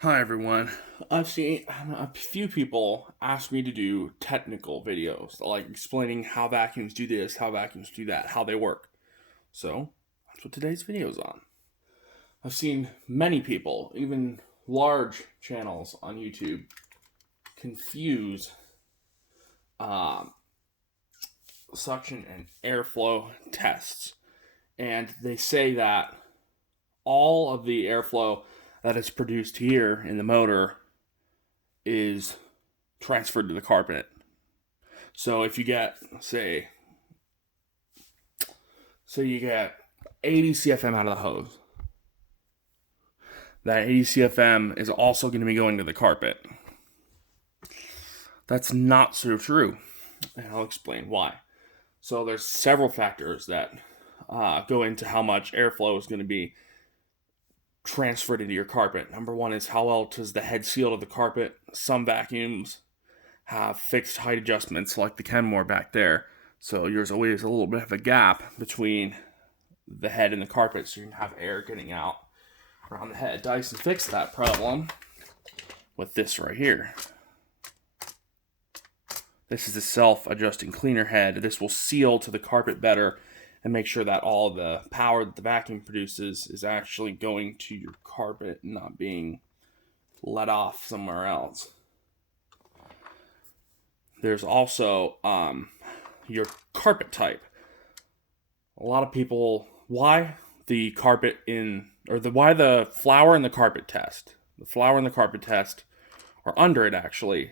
Hi everyone. I've seen a few people ask me to do technical videos, like explaining how vacuums do this, how vacuums do that, how they work. So that's what today's video is on. I've seen many people, even large channels on YouTube, confuse um, suction and airflow tests. And they say that all of the airflow that is produced here in the motor is transferred to the carpet. So if you get, say you get 80 CFM out of the hose, that 80 CFM is also going to be going to the carpet. That's not so true, and I'll explain why. So there's several factors that go into how much airflow is going to be transferred into your carpet. Number one is how well does the head seal to the carpet. Some vacuums have fixed height adjustments, like the Kenmore back there. So yours always a little bit of a gap between the head and the carpet, so you can have air getting out around the head. Dyson fixed that problem with this right here. This is a self-adjusting cleaner head. This will seal to the carpet better and make sure that all the power that the vacuum produces is actually going to your carpet and not being let off somewhere else. There's also your carpet type. A lot of people, why the carpet in, or why the flower in the carpet test, or under it actually,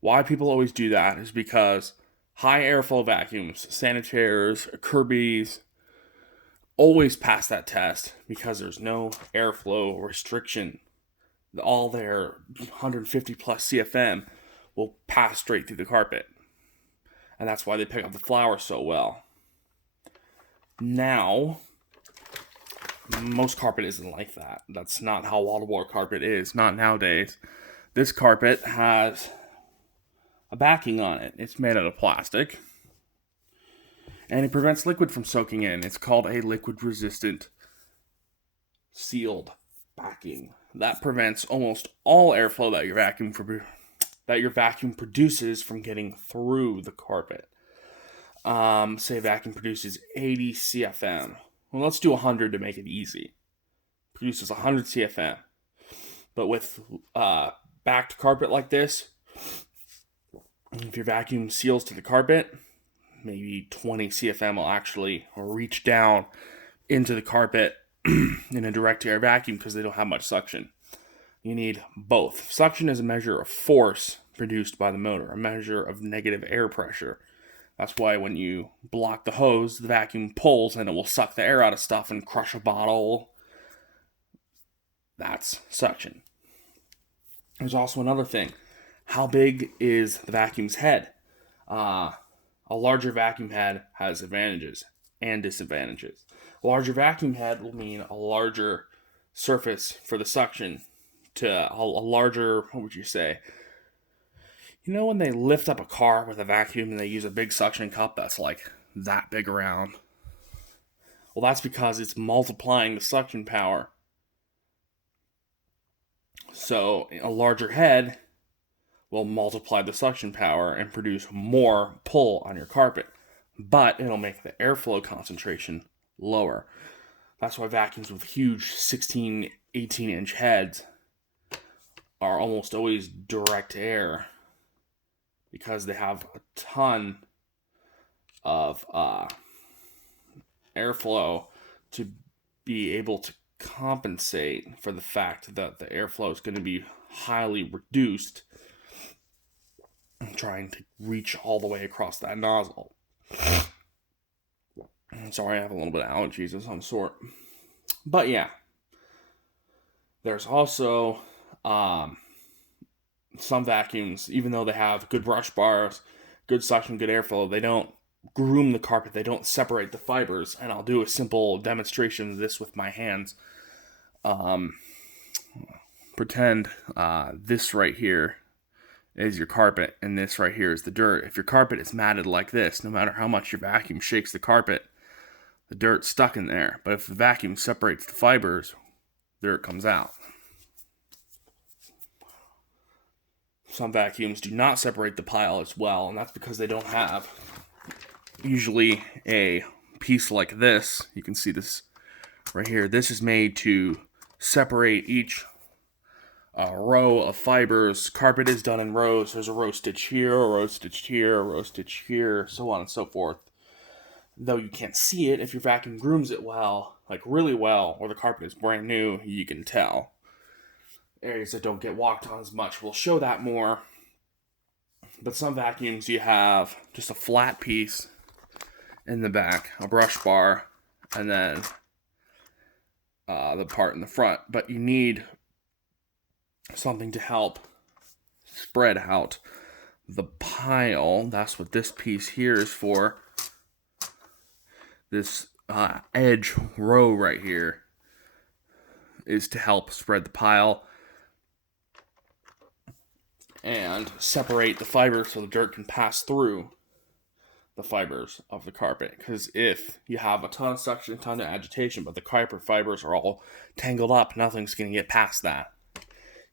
why people always do that is because high airflow vacuums, Sanitaires, Kirby's, always pass that test because there's no airflow restriction. All their 150 plus CFM will pass straight through the carpet. And that's why they pick up the flower so well. Now, most carpet isn't like that. That's not how wall-to-wall carpet is, not nowadays. This carpet has a backing on it. It's made out of plastic, and it prevents liquid from soaking in. It's called a liquid-resistant sealed backing. That prevents almost all airflow that your vacuum produces from getting through the carpet. Say vacuum produces 80 CFM. Well, let's do 100 to make it easy. Produces 100 CFM. But with backed carpet like this, if your vacuum seals to the carpet, maybe 20 CFM will actually reach down into the carpet in a direct air vacuum because they don't have much suction. You need both. Suction is a measure of force produced by the motor, a measure of negative air pressure. That's why when you block the hose, the vacuum pulls and it will suck the air out of stuff and crush a bottle. That's suction. There's also another thing. How big is the vacuum's head? A larger vacuum head has advantages and disadvantages. A larger vacuum head will mean a larger surface for the suction to a larger, what would you say? You know when they lift up a car with a vacuum and they use a big suction cup that's like that big around? Well, that's because it's multiplying the suction power. So a larger head will multiply the suction power and produce more pull on your carpet, but it'll make the airflow concentration lower. That's why vacuums with huge 16, 18-inch heads are almost always direct air, because they have a ton of airflow to be able to compensate for the fact that the airflow is going to be highly reduced, trying to reach all the way across that nozzle. Sorry, I have a little bit of allergies of some sort. But yeah, there's also some vacuums, even though they have good brush bars, good suction, good airflow, they don't groom the carpet, they don't separate the fibers. And I'll do a simple demonstration of this with my hands. Pretend this right here is your carpet, and this right here is the dirt. If your carpet is matted like this, no matter how much your vacuum shakes the carpet, the dirt's stuck in there. But if the vacuum separates the fibers, dirt comes out. some vacuums do not separate the pile as well, and that's because they don't have usually a piece like this. You can see this right here. This is made to separate each row of fibers. Carpet is done in rows. There's a row stitch here, a row stitch here, a row stitch here, so on and so forth. Though you can't see it, if your vacuum grooms it well, like really well, or the carpet is brand new, you can tell. Areas that don't get walked on as much will show that more. But some vacuums, you have just a flat piece in the back, a brush bar, and then the part in the front. But you need something to help spread out the pile. That's what this piece here is for. This edge row right here is to help spread the pile and separate the fibers so the dirt can pass through the fibers of the carpet. Because if you have a ton of suction, a ton of agitation, but the carpet fibers are all tangled up, nothing's going to get past that.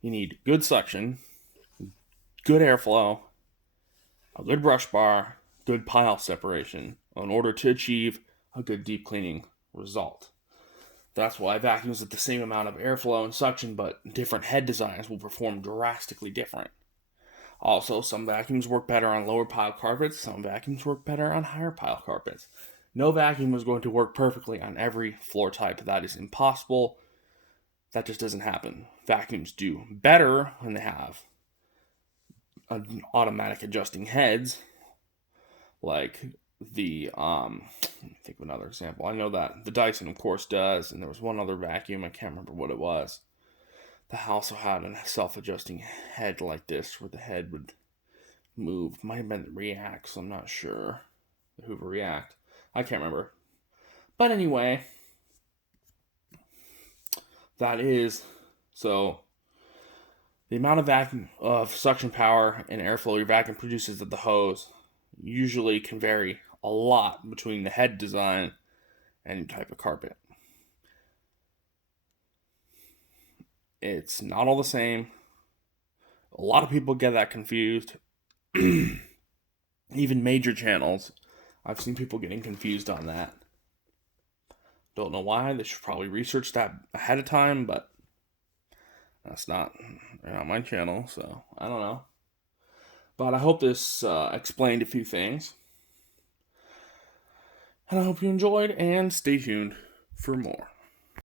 You need good suction, good airflow, a good brush bar, good pile separation in order to achieve a good deep cleaning result. That's why vacuums with the same amount of airflow and suction but different head designs will perform drastically different. Also, some vacuums work better on lower pile carpets, some vacuums work better on higher pile carpets. No vacuum is going to work perfectly on every floor type. That is impossible. That just doesn't happen. Vacuums do better when they have automatic adjusting heads, like the let me think of another example. I know that the Dyson, of course, does, and there was one other vacuum, I can't remember what it was, that also had a self-adjusting head like this, where the head would move. Might have been the React, I'm not sure. The Hoover React, I can't remember. But anyway, that is, so the amount of vacuum of suction power and airflow your vacuum produces at the hose usually can vary a lot between the head design and your type of carpet. It's not all the same. A lot of people get that confused. Even major channels, I've seen people getting confused on that. Don't know why. They should probably research that ahead of time, but that's not my channel, so I don't know. But I hope this explained a few things. And I hope you enjoyed, and stay tuned for more.